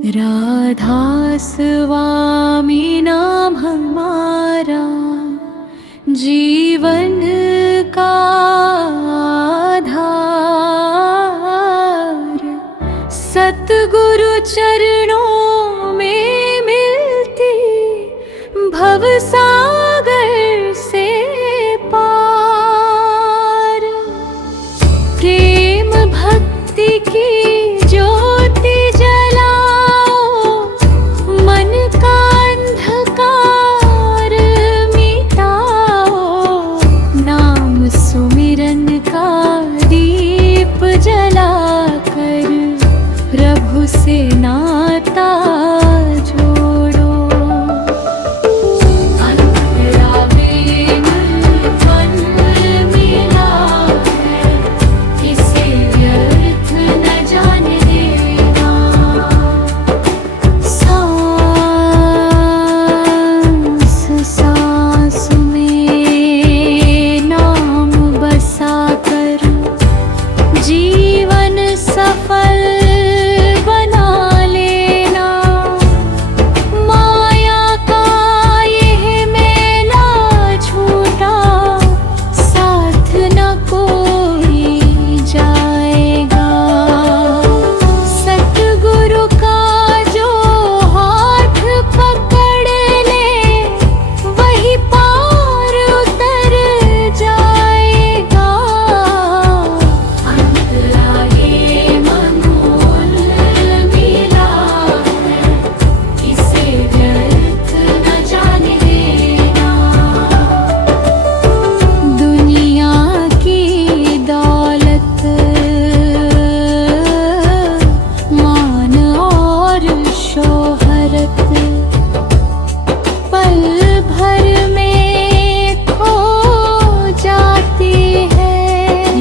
राधा स्वामी नाम हमारा जीवन का आधार। सतगुरु चरणों में मिलती भव सागर से पार। प्रेम भक्ति की ज्योति जलाओ, मन का अंधकार मिटाओ। नाम सुमिरन का दीप जलाकर प्रभु से नाता जोड़ो। अंतरा प्रेम मन मिला है, इसे व्यर्थ न जाने देना। सांस सांस में नाम बसा कर जीवन सफल बना लेना। माया का यह मेला छूटा, साथ न कोई जाएगा। सतगुरु का जो हाथ पकड़ ले, वही पार उतर जाएगा। अंतरा ये मनोल मिला है, इसे व्यर्थ न जाने देना। दुनिया की दौलत, मान और शोहरत पल भर में खो जाती है,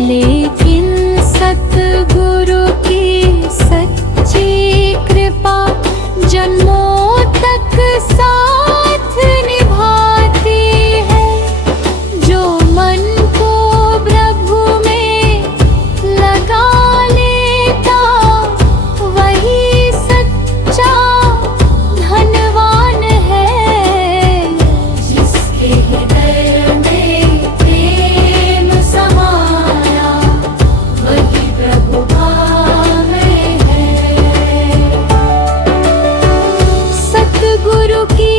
लेकिन सतगुरु की सच्ची कृपा जन्मों तक साथ निभाती है। जो मन को प्रभु में लगा लेता, वही सच्चा धनवान है। जिसके हृदय में प्रेम समाया, वही प्रभु भाव है। सतगुरु की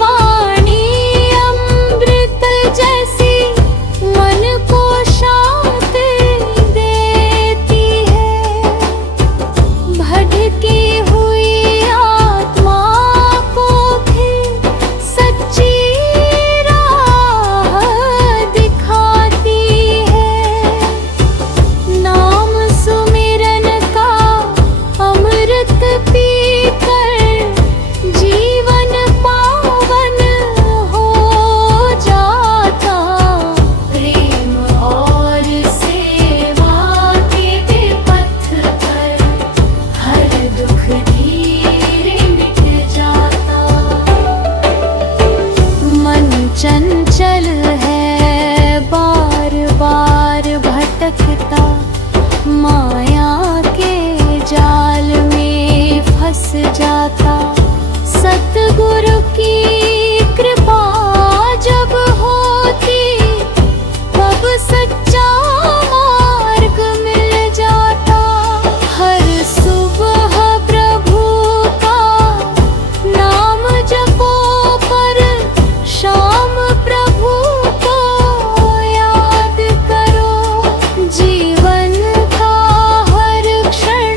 वाणी अमृत जैसी मन को शांति देती है। भटकी हुई आत्मा को भी सच्ची राह दिखाती है। नाम सुमिरन का अमृत पीकर जीवन पावन हो जाता। प्रेम और सेवा के पथ पर हर दुख धीरे मिट जाता। मन चंचल है बार बार भटकता, माया के जाल में फंस जाता। सतगुरु की कृपा जब होती, तब सच्चा मार्ग मिल जाता। हर सुबह प्रभु का नाम जपो, पर शाम प्रभु को याद करो। जीवन का हर क्षण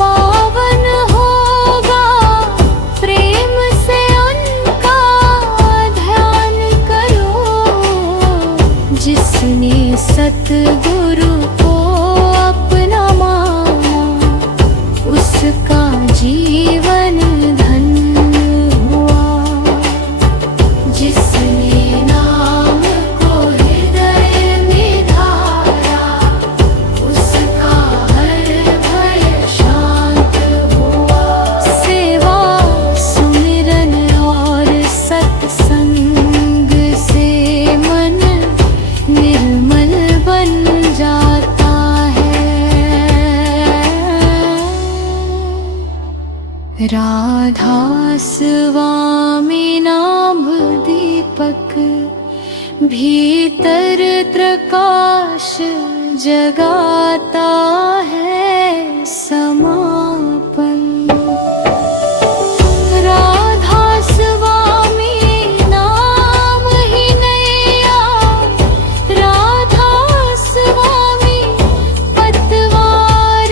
पावन होगा, प्रेम से उनका ध्यान करो। जिसने सतगुरु को अपना माना, उसका जीवन धन्य हुआ। जिसने नाम को हृदय में धारा, उसका हर भय शांत हुआ। सेवा सुमिरन और सत्संग से मन निर्मल बन जाता है। राधा स्वामी नाम दीपक भीतर प्रकाश जगाता है समापन। राधा स्वामी नाम ही नैया, राधा स्वामी पतवार,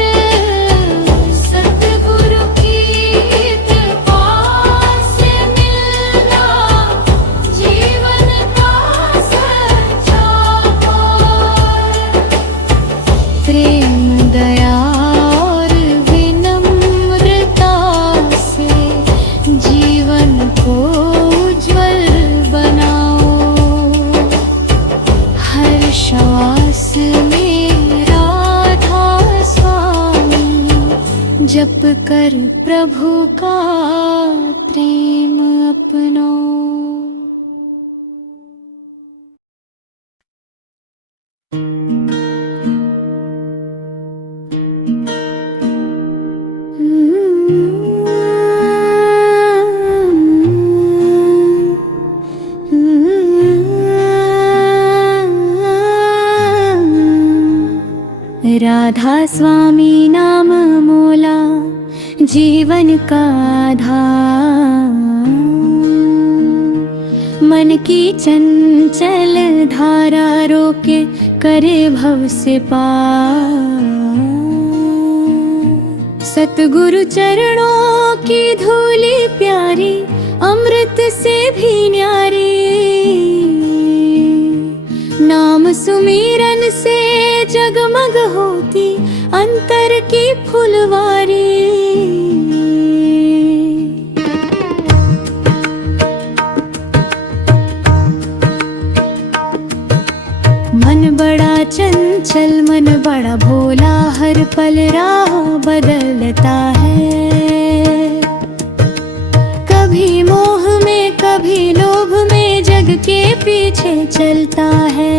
सतगुरु की कृपा से मिलना जीवन का सच्चा पार। प्रेम दया और विनम्रता से जीवन को उज्ज्वल बनाओ। हर श्वास में राधा स्वामी जप कर प्रभु का प्रेम अपनाओ। राधा स्वामी नाम मोला जीवन का आधार। मन की चंचल धारा रोके करे भव से पार। सतगुरु चरणों की धूली प्यारी अमृत से भी न्यारी। नाम सुमिरन से जगमग होती अंतर की फुलवारी। मन बड़ा चंचल मन बड़ा भोला, हर पल राह बदलता है। कभी मोह में कभी लोभ में जग के पीछे चलता है।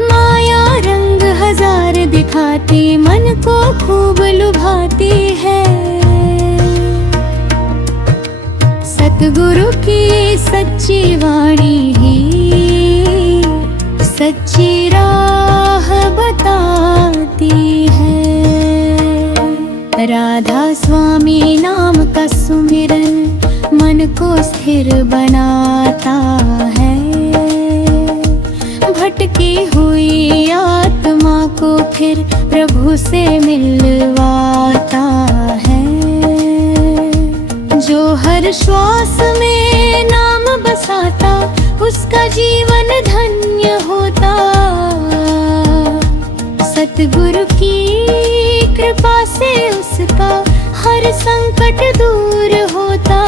माया रंग हजार दिखाती मन को खूब लुभाती है। सतगुरु की सच्ची वाणी ही सच्ची राह बताती है। राधा स्वामी नाम का सुमिरन मन को स्थिर बनाता है। भटकी हुई आत्मा को फिर प्रभु से मिलवाता है। जो हर श्वास में नाम बसाता उसका जीवन धन्य होता। सतगुरु की कृपा से उसका हर संकट दूर होता।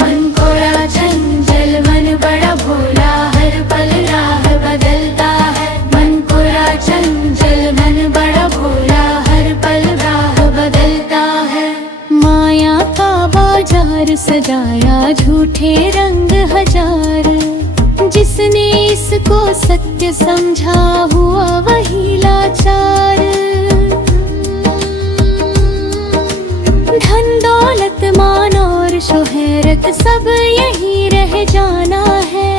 मन कोड़ा चंचल मन बड़ा भोला, हर पल राह बदलता है। मन कोड़ा चंचल मन बड़ा भोला, हर पल राह बदलता है। माया का बाजार सजाया झूठे रंग हजार। जिसने इसको सत्य समझा हुआ वही लाचार। धन दौलत मान और शोहरत सब यहीं रह जाना है।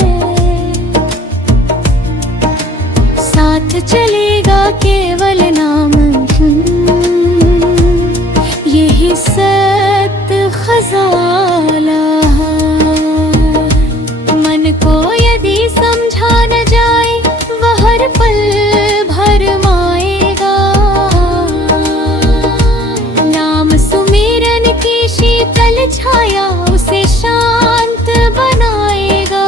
साथ चलेगा केवल नाम, यही सत्य खजाना है। मन को यदि समझा न जाए वह हर पल भरमाएगा। नाम सुमिरन की शीतल छाया उसे शांत बनाएगा।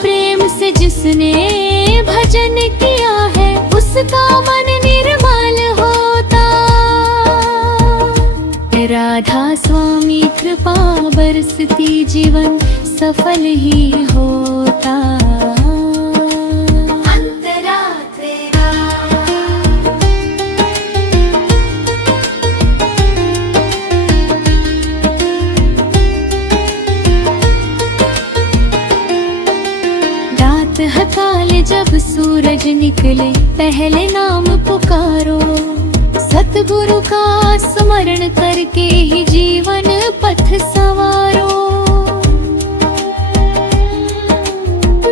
प्रेम से जिसने भजन किया है उसका मन निर्मल होता। राधा स्वामी कृपा बरसती जीवन सफल ही होता। अंतरा तेरा दांत हकाले जब सूरज निकले पहले नाम पुकारो। सतगुरु का स्मरण करके ही जीवन पथ सवारो।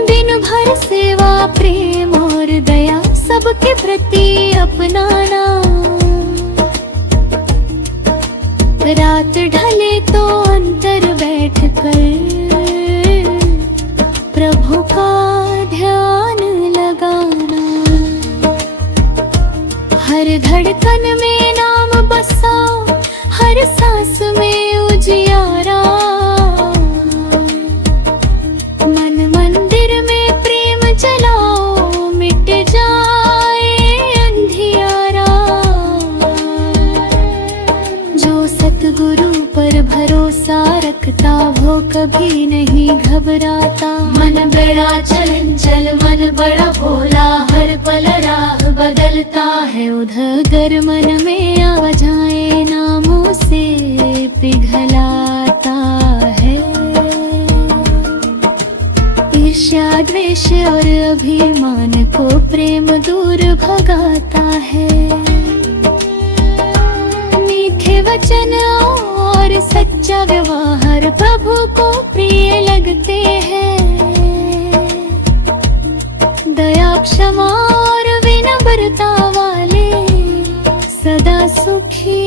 दिन भर सेवा प्रेम और दया सबके प्रति अपनाना। रात ढले तो अंतर बैठ कर प्रभु का ध्यान लगाना। हर धड़कन में नाम बसा, हर सांस में उजियारा। मन मंदिर में प्रेम जलाओ, मिट जाए अंधियारा। जो सतगुरु पर भरोसा रखता वो कभी नहीं घबराता। मन बड़ा चंचल मन बड़ा भोला, हर पल राह बदलता है उधर। मन में आ जाए नामों से पिघलाता है। ईर्ष्या द्वेष और अभिमान को प्रेम दूर भगाता है। मीठे वचन और सच्चा व्यवहार प्रभु को प्रिय लगते हैं। दया क्षमा और विनम्रता वाले सदा सुखी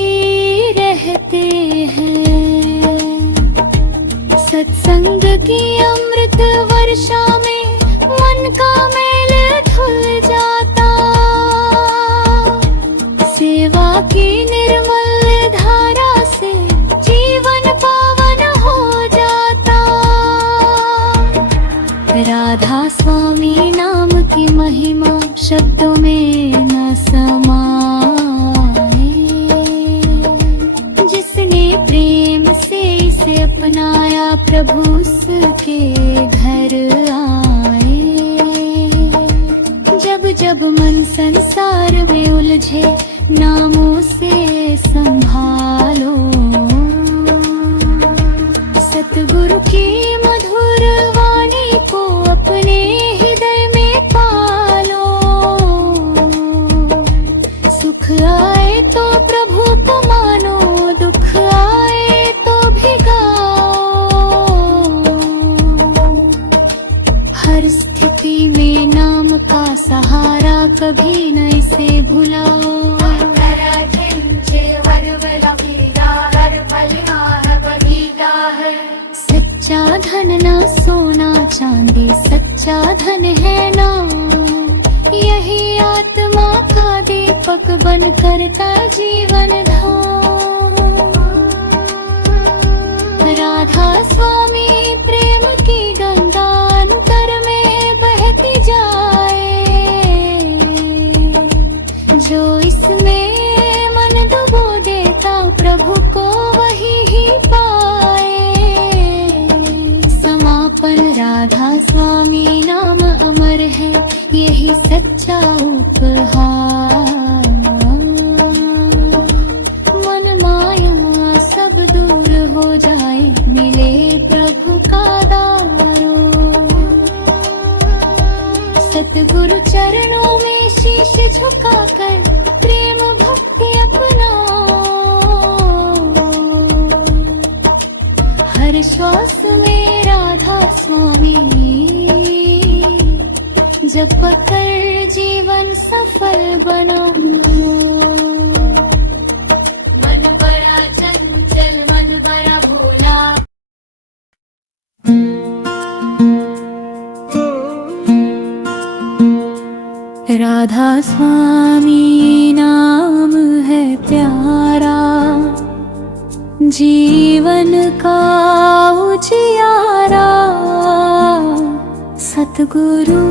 रहते हैं। सत्संग की अमृत वर्षा में मन का मैल धुल जाता। सेवा की निर्मल धारा से जीवन पावन हो जाता। राधा स्वामी नाम की महिमा शब्दों में न समाए। जिसने प्रेम से इसे अपनाया प्रभु उसके घर आए। जब जब मन संसार में उलझे नामों से संभालो। सतगुरु की मधुर वाणी को अपने हृदय में पालो। सुख आए तो प्रभु को मानो, दुख आए तो भी गाओ। हर स्थिति में नाम का सहारा कभी न इसे भुलाओ। सच्चा धन ना सोना चांदी, सच्चा धन है नाम। यही आत्मा का दीपक बन करता जीवन धाम। राधा स्वामी प्रेम की गंगा अंतर में बहती जाए। जो इसमें मन डुबो देता प्रभु को वही ही पाए। समापन राधा स्वामी नाम अमर है, यही सच्चा उपहार। मन माया सब दूर हो जाए, मिले प्रभु का दारो। सतगुरु चरणों में शीश झुकाकर प्रेम भक्ति अपनाओ। हर श्वास में राधा स्वामी जप कर जीवन सफल बनाओ। मन बड़ा चंचल मन बड़ा भोला। राधा स्वामी नाम है प्यारा, जीवन का उजियारा। सतगुरु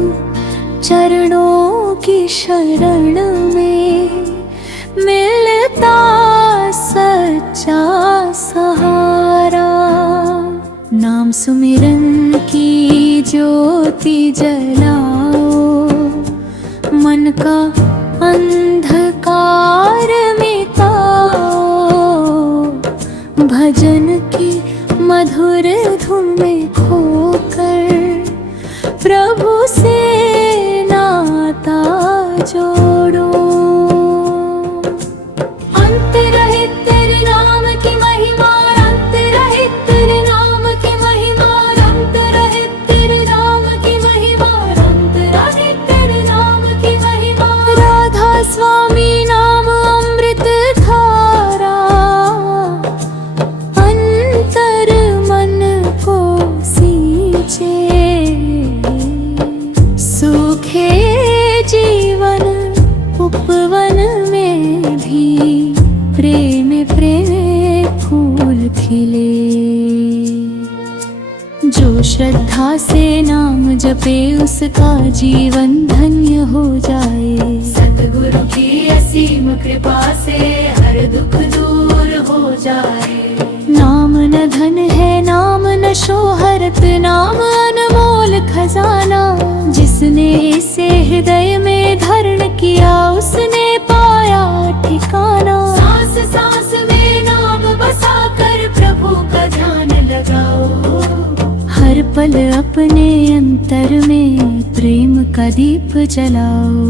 चरणों की शरण में मिलता सच्चा सहारा। नाम सुमिरन की ज्योति जलाओ, मन का अंधकार मिटाओ। भजन की मधुर धुन में खोकर प्रभु से नाम जो श्रद्धा से नाम जपे उसका जीवन धन्य हो जाए। सतगुरु की असीम कृपा से हर दुख दूर हो जाए। नाम न धन है, नाम न शोहरत, नाम अनमोल खजाना। जिसने इसे हृदय में धारण किया उसने पाया ठिकाना। सांस सांस में नाम बसा कर प्रभु का ध्यान लगाओ। हर पल अपने अंतर में प्रेम का दीप जलाओ।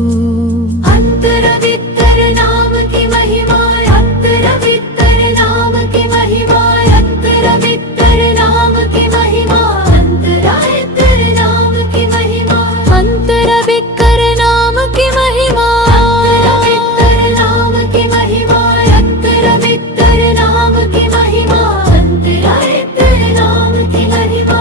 अंतर वित्तर नाम की महिमा, अंतर वित्तर नाम की महिमा, अंतर वित्तर नाम की महिमा, अंतर वित्तर नाम की महिमा, अंतर विक्कर नाम की महिमा, अंतर वित्तर नाम की महिमा, अंतर वित्तर नाम की महिमा, अंतर वित्तर नाम की महिमा।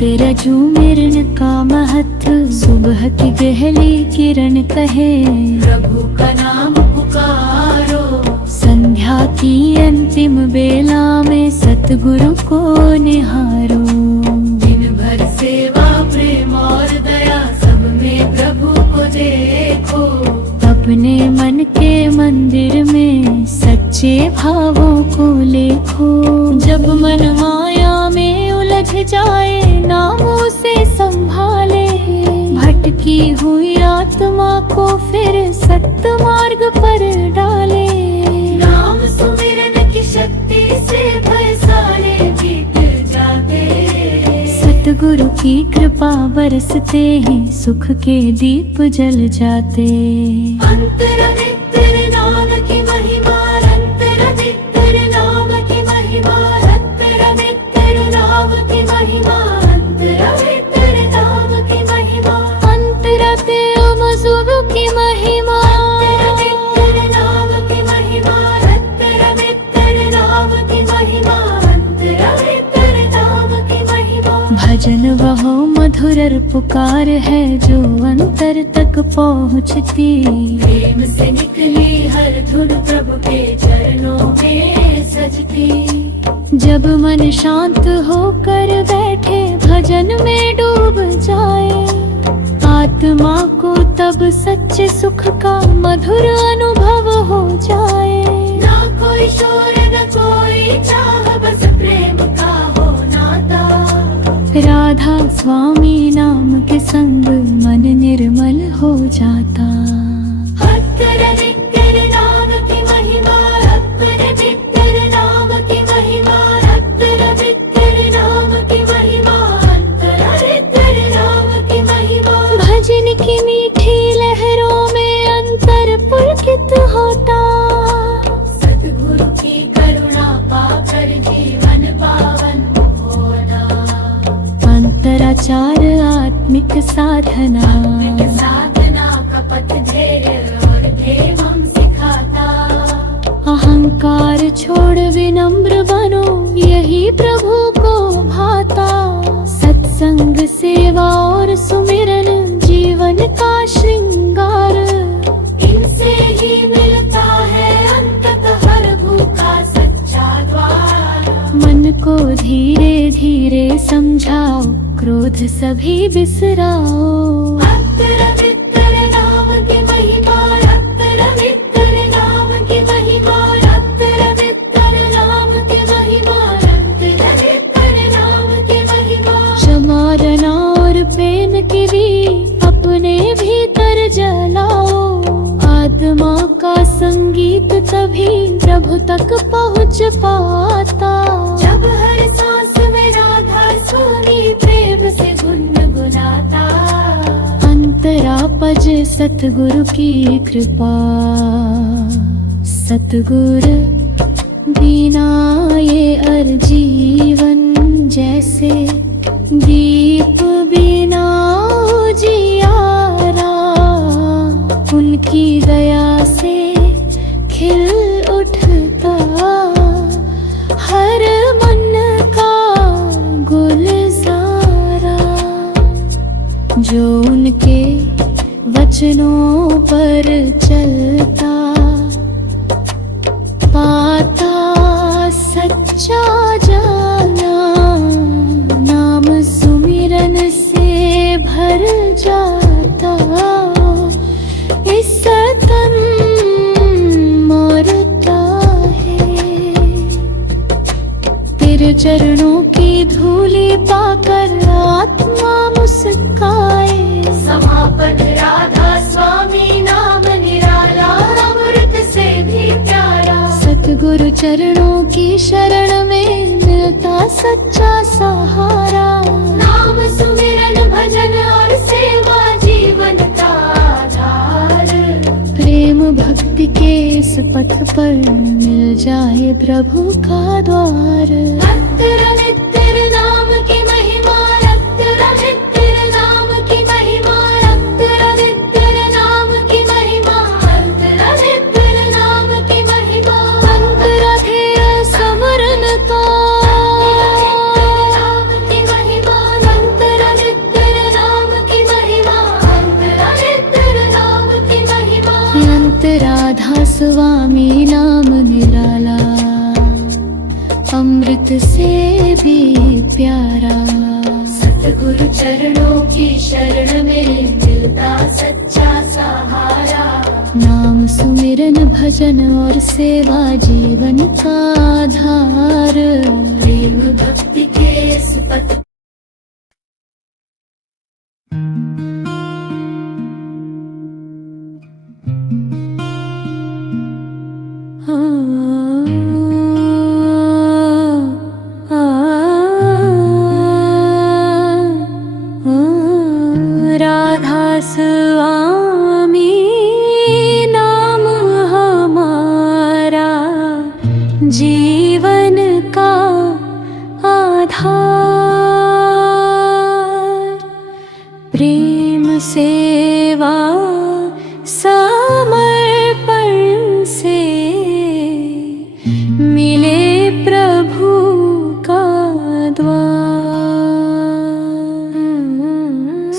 तेरा जो मिरण का महत्व सुबह की गहरी किरण कहे। प्रभु का नाम पुकारो, संध्या की अंतिम बेला में सतगुरु को निहारो। दिन भर सेवा प्रेम और दया सब में प्रभु को देखो। अपने मन के मंदिर में सच्चे भावों को लेखो। जब मन माया में उलझ जाए नाम उसे संभाले। भटकी हुई आत्मा को फिर सत्य मार्ग पर डाले। नाम सुमिरन की शक्ति से भय सारे मिट जाते। सतगुरु की कृपा बरसते ही सुख के दीप जल जाते। अंतर वित्तर नाम की महिमा, अंतर वित्तर नाम की महिमा, अंतर वित्तर नाम की महिमा, अंतर वित्तर नाम की महिमा, अंतर मजुब की महिमा, अंतर वित्तर नाम की महिमा, अंतर वित्तर नाम की महिमा, अंतर वित्तर नाम की महिमा। भजन वह मधुर पुकार है जो अंतर तक पहुँचती। प्रेम से निकली हर धुन प्रभु के चरणों में सजती। जब मन शांत होकर बैठे भजन में डूब जाए। आत्मा को तब सच्चे सुख का मधुर अनुभव हो जाए। ना कोई शोर न कोई चाह, बस प्रेम का हो नाता। राधा स्वामी नाम के संग मन निर्मल हो जाता। अंतर वित्तर नाम की महिमा, अंतर वित्तर नाम की महिमा, अंतर वित्तर नाम की महिमा, अंतर वित्तर नाम की महिमा। भजन की मीठी लहरों में अंतर पुलकित होता। सतगुरु की करुणा पाकर जीवन पावन होता। अंतराचार आत्मिक साधना, साधना का पथ ध्येय और ध्येय हम सिखाता। अहंकार छोड़ विनम्र बनो यही प्रभु को भाता। सत्संग सेवा और सुमिरन जीवन का श्रृंगार। इनसे ही मिलता है अंततः हर भूखा सच्चा द्वार। मन को धीरे धीरे समझाओ, क्रोध सभी बिसराओ। अंतर वित्तर नाम की महिमा, अंतर वित्तर नाम की महिमा, अंतर वित्तर नाम की महिमा, अंतर वित्तर नाम की महिमा। क्षमा और प्रेम की भी अपने भीतर जलाओ। आत्मा का संगीत तभी प्रभु तक पहुँच पाता। जब हर सांस में राधा स्वामी प्रेम से गुनगुनाता। अंतरा पज सतगुरु की कृपा। सतगुरु बिना ये अर जीवन जैसे दीप बिना उजियारा। उनकी दया से खिल उठता हर मन का गुलजारा। जो उनके वचनों पर चलता पाता सच्चा जाना। नाम चरणों की शरण में मिलता सच्चा सहारा। नाम सुमिरन भजन और सेवा जीवन का आधार। प्रेम भक्ति के इस पथ पर मिल जाए प्रभु का द्वार। रत्तर नित्तर नाम की महिमा, रत्तर नित्तर नाम की महिमा, रत्तर नित्तर नाम की महिमा, रत्तर नित्तर नाम की महिमा। अंतर ध्येय समरण का, नाम की महिमा, रत्तर नित्तर नाम की महिमा, रत्तर नित्तर नाम की महिमा। अंतराधा स्वामी नाम निराला, अमृत से भी प्यारा। सतगुरु चरणों की शरण में मिलता सच्चा सहारा। नाम सुमिरन भजन और सेवा जीवन का आधार। प्रेम भक्ति के इस पथ स्वामी नाम हमारा जीवन का आधार। प्रेम सेवा समर्पण से मिले प्रभु का द्वार।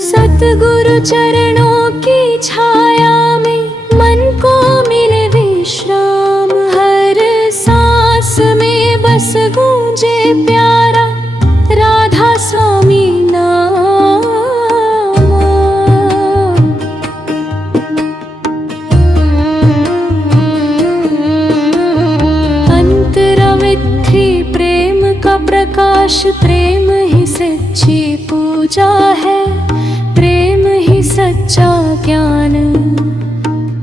सतगुरु चरणों की छाया में मन को मिले विश्राम। हर सांस में बस गूंजे प्यारा राधा स्वामी नाम। अंतर्मिथि प्रेम का प्रकाश, प्रेम ही सच्ची पूजा है। प्रेम ही सच्चा ज्ञान,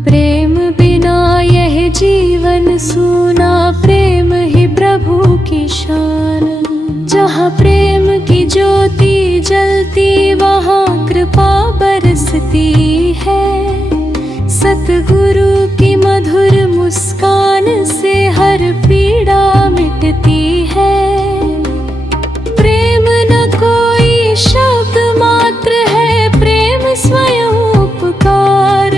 प्रेम बिना यह जीवन सूना। प्रेम ही प्रभु की शान। जहाँ प्रेम की ज्योति जलती वहाँ कृपा बरसती है। सतगुरु की मधुर मुस्कान से हर पीड़ा मिटती है। प्रेम न कोई शब्द मात्र है, प्रेम स्वयं उपकार।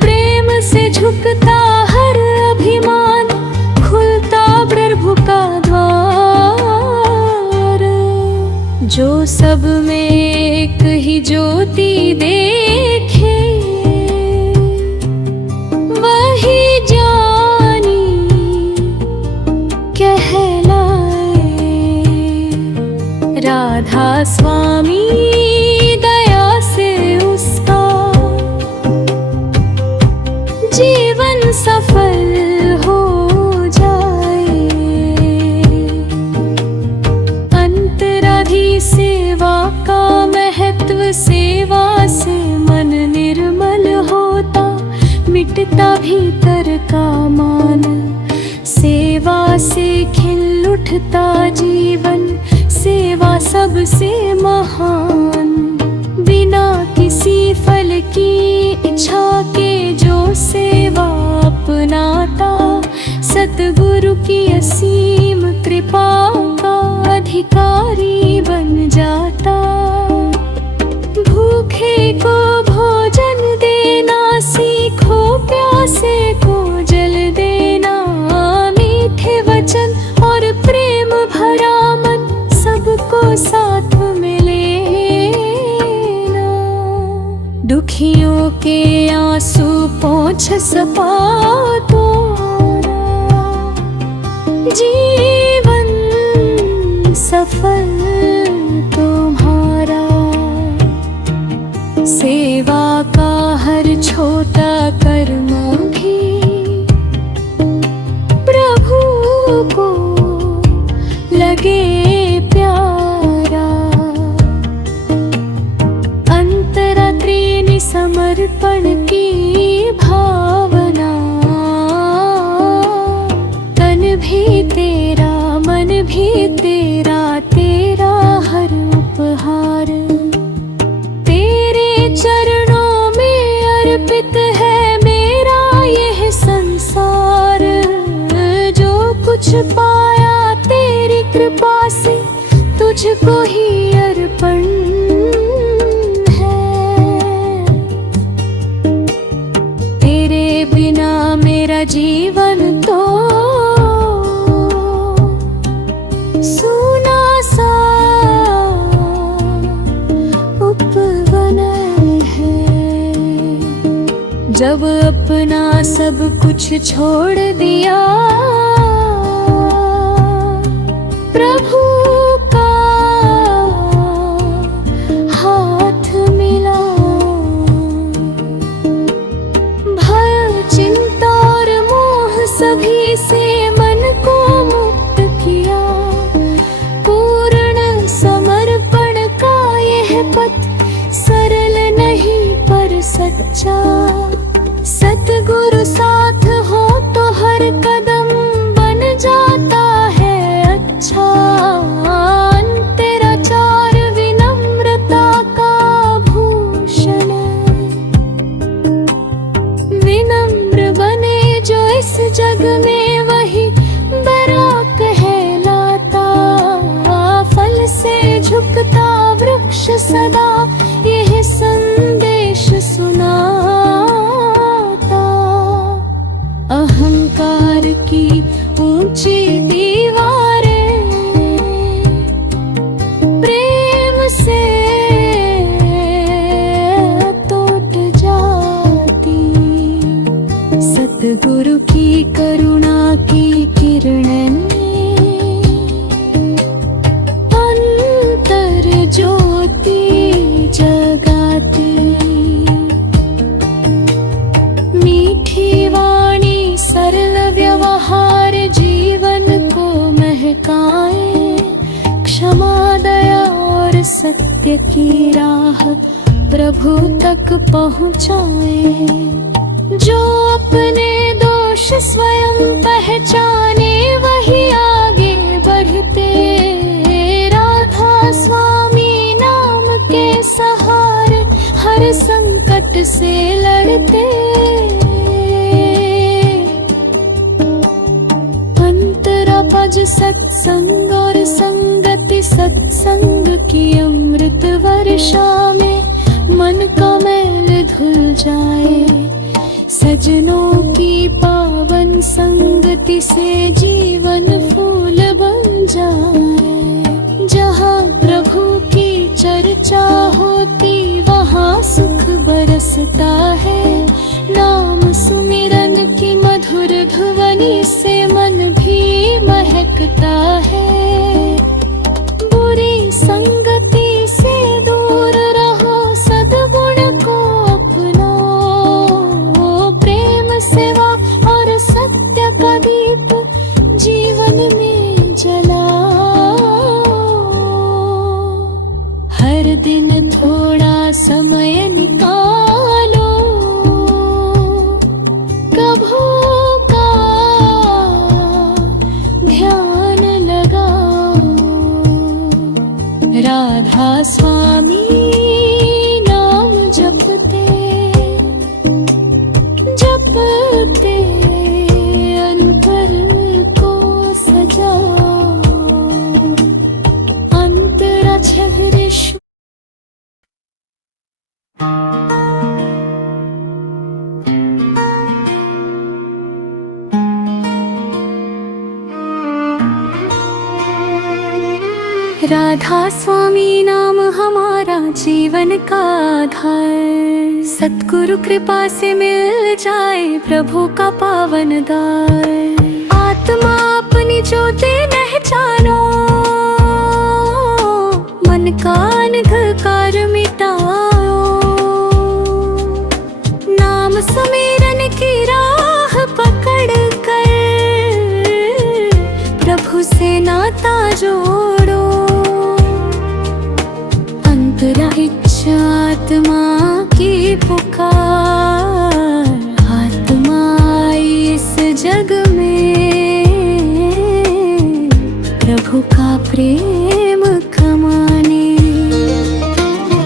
प्रेम से झुकता हर अभिमान, खुलता प्रभु का द्वार। जो सब में एक ही ज्योति देखे, वही ज्ञानी कहलाए। राधा स्वामी दया से उसका जीवन सफल हो जाए। अंतराधी सेवा का महत्व, सेवा से मन निर्मल होता। मिटता भीतर का मान, सेवा से खिल उठता जीवन। सेवा सबसे महान, बिना किसी फल की इच्छा के जो सेवा अपनाता। सतगुरु की असीम कृपा का अधिकारी बन जाता। भूखे को भोजन देना सीखो, प्यासे को जल देना। मीठे वचन और प्रेम भरा मन सबको साथ में लेना। दुखियों के आंसू पोंछ सपातो, जीवन सफल तुम्हारा। सेवा का हर छोटा कर्म भी प्रभु को लगे प्यारा। अंतरात्रिनि समर्पण की भावना, तन ही अर्पण है। तेरे बिना मेरा जीवन तो सूना सा उपवन है। जब अपना सब कुछ छोड़ दिया, प्रभु का हाथ मिला। भय चिंता और मोह सभी से मन को मुक्त किया। पूर्ण समर्पण का यह पथ सरल नहीं पर सच्चा। सतगुरु साथ हो तो हर कदम बन जाता है अच्छा। अंतराचार विनम्रता का भूषण। विनम्र बने जो इस जग में वही बड़ा कहलाता। फल से झुकता वृक्ष सदा यह संदेश सुनाता। अहंकार की ऊंची दीवारें प्रेम से टूट जाती। सतगुरु की करुणा की किरणें अंतर ज्योति जगाती। मीठी वाणी सरल व्यवहार जीवन को महकाए। क्षमा दया और सत्य की राह प्रभु तक पहुँचाए। जो अपने दोष स्वयं पहचाने वही आगे बढ़ते। राधा स्वामी नाम के सहारे हर संकट से लड़ते। अंतरा भज सत्संग और संगति सत्संग की अमृत वर्षा में मन का मैल धुल जाए। सजनों की पावन संगति से जीवन फूल बन जाए। जहाँ प्रभु की चर्चा होती वहाँ सुख बरसता है। नाम सुमिरन की मधुर ध्वनि से मन भी महकता है। बुरी संगति से दूर रहो, सद्गुण को अपनाओ। प्रेम सेवा और सत्य का दीप जीवन में जलाओ। हर दिन थोड़ा समय निकालो, प्रभु का ध्यान लगाओ। राधा स्वामी नाम जपते जपते अंतर को सजाओ। अंतरा छविश राधा स्वामी नाम हमारा जीवन का आधार। सतगुरु कृपा से मिल जाए प्रभु का पावन दार। आत्मा अपनी ज्योति पहचानो, मन का अंधकार मिटाओ। नाम सुमिरन की राह पकड़ कर प्रभु से नाता जोड़ो। इच्छा आत्मा की पुकार, आत्मा इस जग में प्रभु का प्रेम कमाने।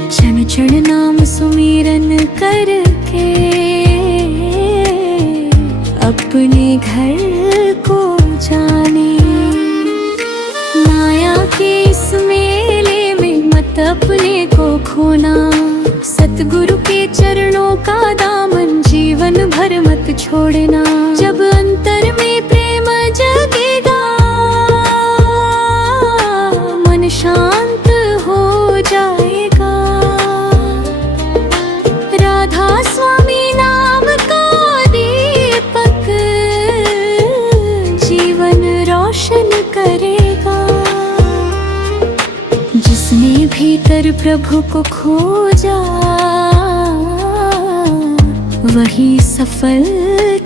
क्षण क्षण नाम सुमिरन करके अपने घर को जाने। माया के इस मेले मत अपने को खोना। सतगुरु के चरणों का दामन जीवन भर मत छोड़ना। जब अंतर में प्रेम जगेगा मन शांत हो जाएगा। राधा स्वामी नाम का दीपक जीवन रोशन करेगा। जिसने भीतर प्रभु को खोजा वही सफल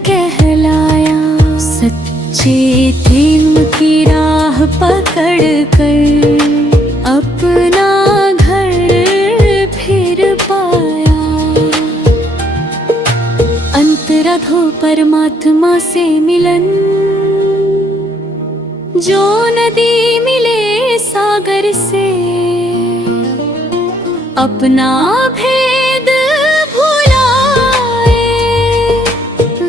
कहलाया। सच्चे प्रेम की राह पकड़ कर अपना घर फिर पाया। अंतराधो परमात्मा से मिलन, जो नदी मिले सागर से। अपना भेद भुलाए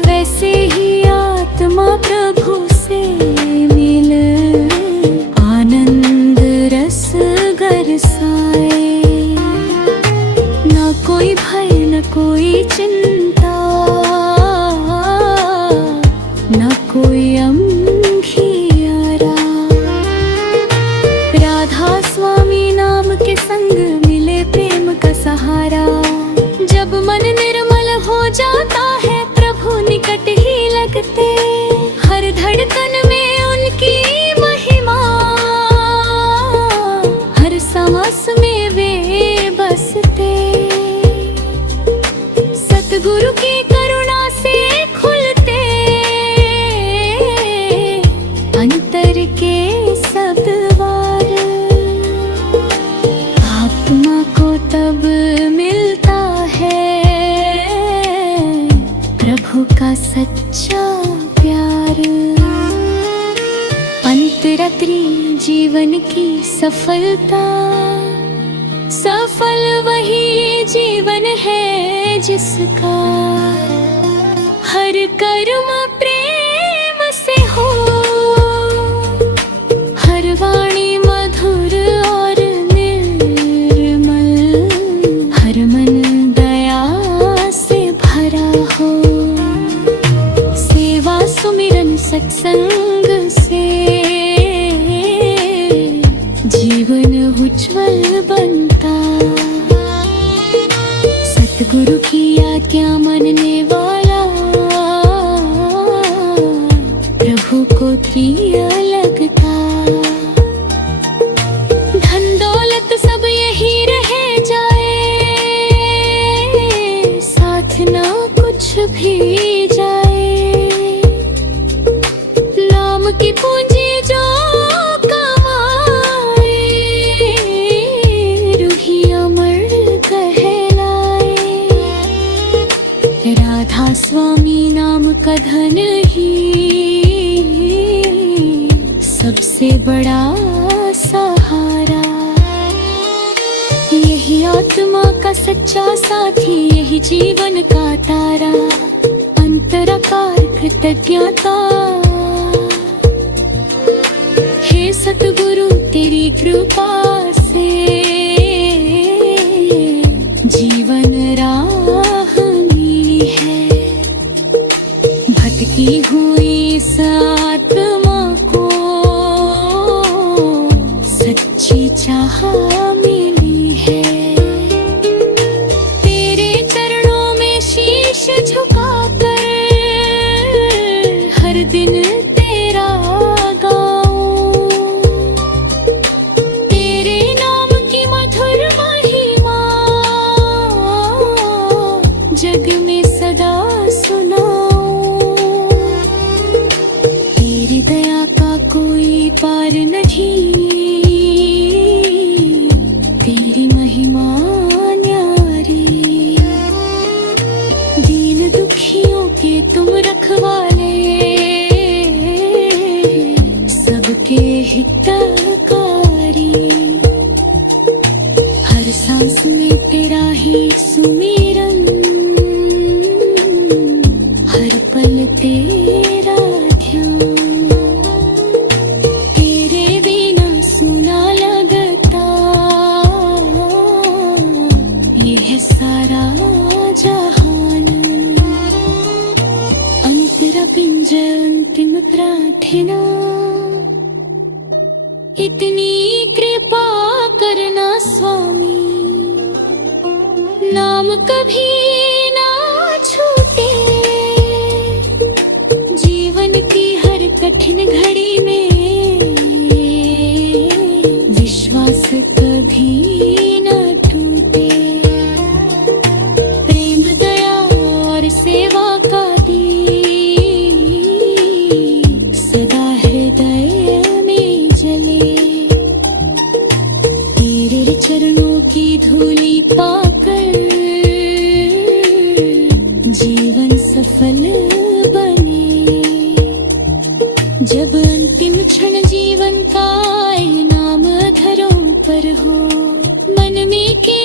वैसे ही आत्मा प्रभु से मिल आनंद रस बरसाए। न कोई भय न कोई चिंता, न कोई अंधियारा। राधा स्वामी नाम के संग मिले प्रेम का सहारा। जब मन निर्मल हो जाता है प्रभु निकट ही लगते। हर धड़कन में उनकी महिमा, हर सांस में वे बसते। सतगुरु की करुणा से खुलते अंतर के सब द्वार। आत्मा को तब मिलता है प्रभु का सच्चा प्यार। अंतरात्रि जीवन की सफलता, सफल वही जीवन है जिसका हर कर्म प्रेम से हो। हर वाणी मधुर और निर्मल, हर मन दया से भरा हो। सेवा सुमिरन सत्संग से जीवन उज्ज्वल बनता। सतगुरु की आज्ञा मनने वाला प्रभु को प्रिय लगता। धन दौलत सब यही रह जाए, साथ ना कुछ भी जाए। नाम की पूंजी जो राधा स्वामी नाम का धन ही सबसे बड़ा सहारा। यही आत्मा का सच्चा साथी, यही जीवन का तारा। अंतराकार कृतज्ञता हे सतगुरु तेरी कृपा से जीवन राह मिली है। भटकी हुई इस आत्मा को सच्ची चाह मिली है। तेरे चरणों में शीश झुकाकर हर दिन तेरा गाऊं। तेरे नाम की मधुर महिमा जग में सदा सुनाऊं। तेरी दया का कोई पार नहीं, तेरी महिमा न्यारी। दीन दुखियों के तुम रखवाले, सबके हितकारी। हर सांस में तेरा ही सुमिरन, हर पल तेरा ध्यान। तेरे बिना सुना लगता आज अंतिम प्रार्थना, इतनी कृपा करना स्वामी, नाम कभी ना छूटे। जीवन की हर कठिन घड़ी में विश्वास कभी न टूटे। प्रेम दया और सेवा का दीप सदा हृदय में जले। तेरे चरणों की धूली पाकर जीवन सफल बने। जब अंतिम क्षण जीवन का आए, नाम अधरों पर हो, मन में के